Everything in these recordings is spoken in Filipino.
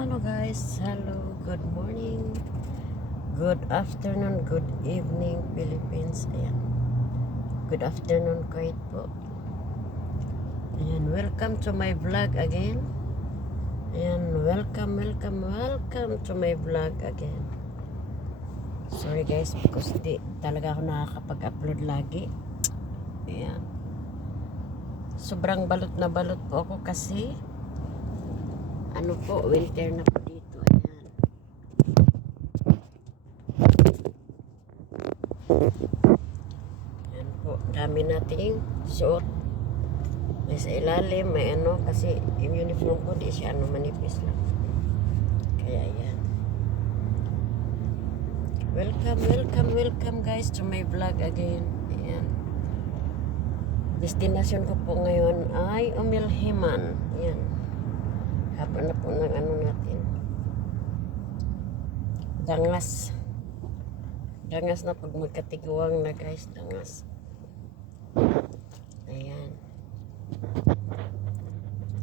Hello guys, hello, good morning, good afternoon, good evening Philippines. Ayan, good afternoon Kuwait po. Ayan, welcome to my vlog again. Ayan, welcome to my vlog again. Sorry guys, because di talaga ako nakakapag-upload lagi. Ayan, sobrang balot na balot po ako kasi ano po, winter na po dito. Ayan. Ayan po, dami nating suot. May sa ilalim, may ano, kasi yung uniform ko di siya ano, manipis lang. Kaya ayan. Welcome guys to my vlog again. Ayan. Destination ko po ngayon ay Umilhiman. Ayan. Haba na po ng ano natin. Dangas na pag magkatiguang na guys. Dangas. Ayan.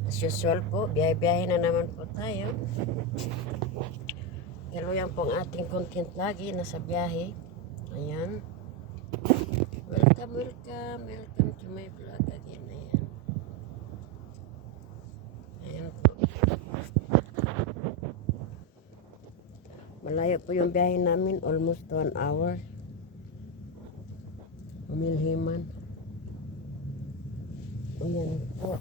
As usual po, biyahe-biyahe na naman po tayo. Pero yan po ang ating content lagi. Nasa biyahe. Ayan. Welcome to my vlog again. Ayan. Ayan po. Malayo po yung biyahe namin, almost 1 hour. Umilhiman. Ayan po.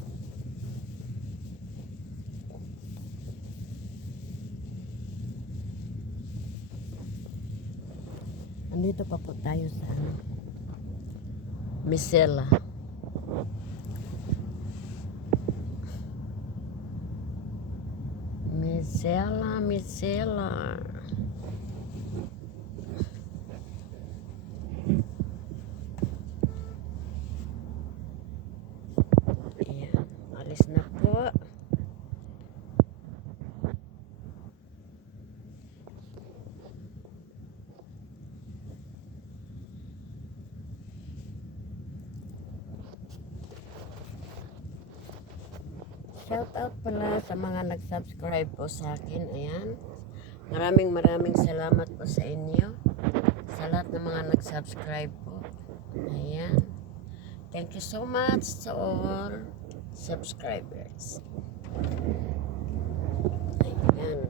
Andito pa po tayo sa Misela. Misela. Ayan, alis na po. Shout out pala sa mga nag-subscribe po sa akin. Ayan. Maraming salamat po sa inyo. Sa lahat ng mga nag-subscribe po. Ayan. Thank you so much to all subscribers. Ayan.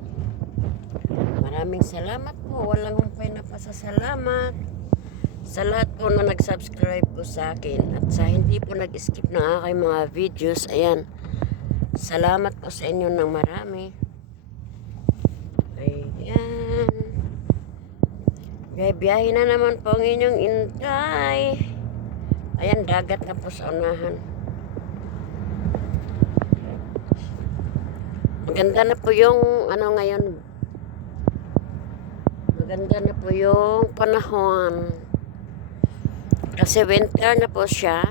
Maraming salamat po. Walang humpay na pasasalamat sa lahat po na nag-subscribe po sa akin. At sa hindi po nag-skip ng aking mga videos. Ayan. Salamat po sa inyo ng marami. Ayan. Biyahe na naman po ang inyong intay. Ayan, dagat na po sa unahan. Maganda na po yung ano ngayon. Maganda na po yung panahon. Kasi winter na po siya.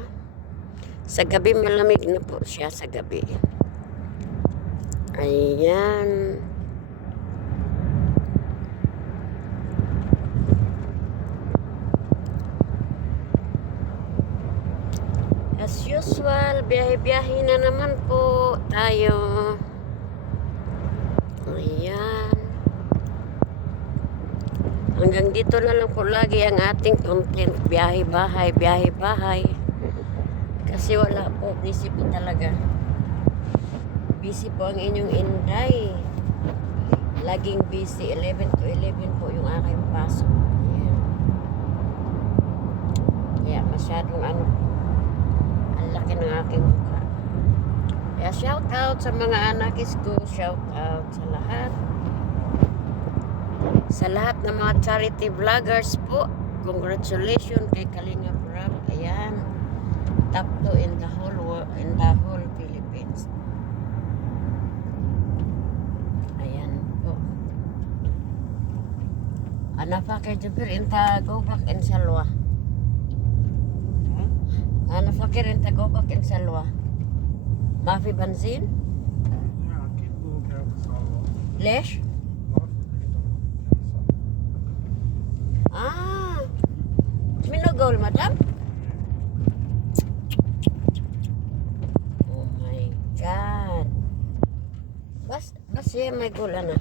Sa gabi malamig na po siya sa gabi. Ayan. As usual, biyahe-biyahe na naman po tayo. Ayan. Hanggang dito na lang po lagi ang ating content. Biyahe-bahay, biyahe-bahay. Kasi wala po, busy po talaga. Busy po ang inyong inday. Laging busy. 11 to 11 po yung aking pasok. Ayan. Kaya masyadong ano, ang laki ng aking mukha. Kaya shout out sa mga anakis ko. Shout out sa lahat. Sa lahat ng mga charity vloggers po. Congratulations kay Kalinga Prab. Ayan. Top 2 in the whole world, in the whole Philippines. Ayan po. Ana fakir jubir inta go back in Salwa. Ana fakir inta go back in Salwa. Mafi benzin? Ja, أكيد بوقع بصعوبة. ليش؟ ما أعرف إذا منو قول مدام؟ Oh my God. بس Kasi may gula na.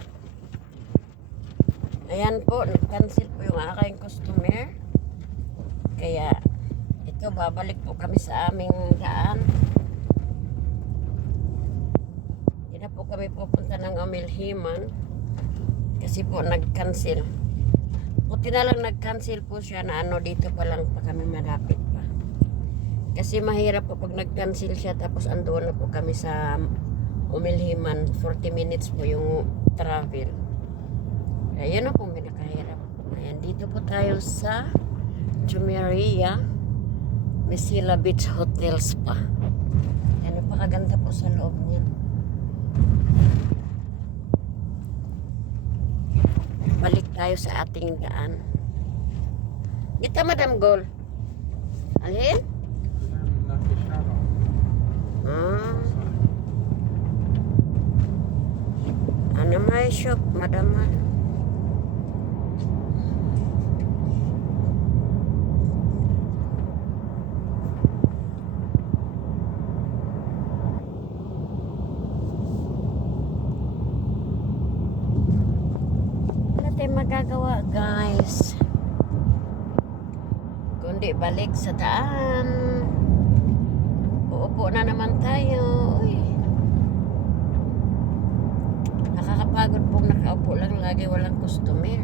Ayan po, nag-cancel po yung aking customer. Kaya, ito, babalik po kami sa aming daan. Hindi na po kami pupunta ng Umilhiman. Kasi po, nag-cancel. Buti na lang nag-cancel po siya na dito pa lang pa kami malapit pa. Kasi mahirap po pag nag-cancel siya tapos andoon na po kami sa Umilhiman. 40 minutes po yung travel. Ayan na po pinakahirap. Ayan, dito po tayo sa Jumeirah Mesilla Beach Hotels pa. Ayan, napakaganda po sa loob niyan. Balik tayo sa ating daan. Kita, Madam Gol. Alin? Lucky Shadow. Ah. Ano may shop, Madam? Wala tayong magagawa, guys. Kundi balik sa daan. Uupo na naman tayo. Uy. Nakakapagod pong nakaupo lang lagi walang customer.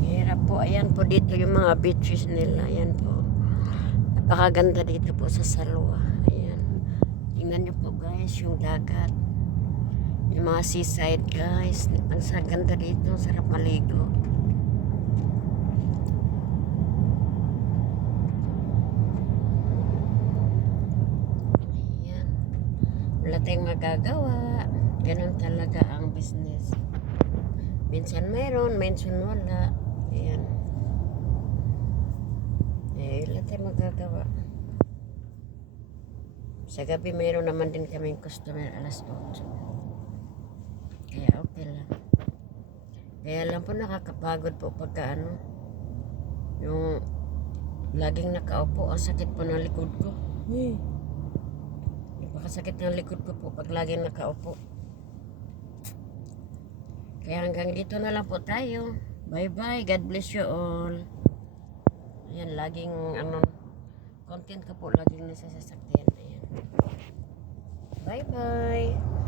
Hirap po. Ayan po dito yung mga beaches nila. Ayan po. Napakaganda dito po sa Salwa. Ayan. Tingnan nyo po guys yung dagat. Yung mga seaside guys. Ang ganda dito. Sarap maligo. Ayan. Wala tayong magagawa. Ganun talaga ang business. Minsan mayroon, minsan wala. Ayan. Wala tayong magagawa. Sa gabi mayroon naman din kaming customer alas 8. Kaya okay lang. Kaya lang po nakakapagod po pagka yung laging nakaupo. Ang sakit po ng likod ko. Napakasakit ng likod ko po pag laging nakaupo. Kaya hanggang dito na lang po tayo. Bye bye. God bless you all. Ayan, laging content ka po laging nasa sasakyan. Ayan. Bye bye.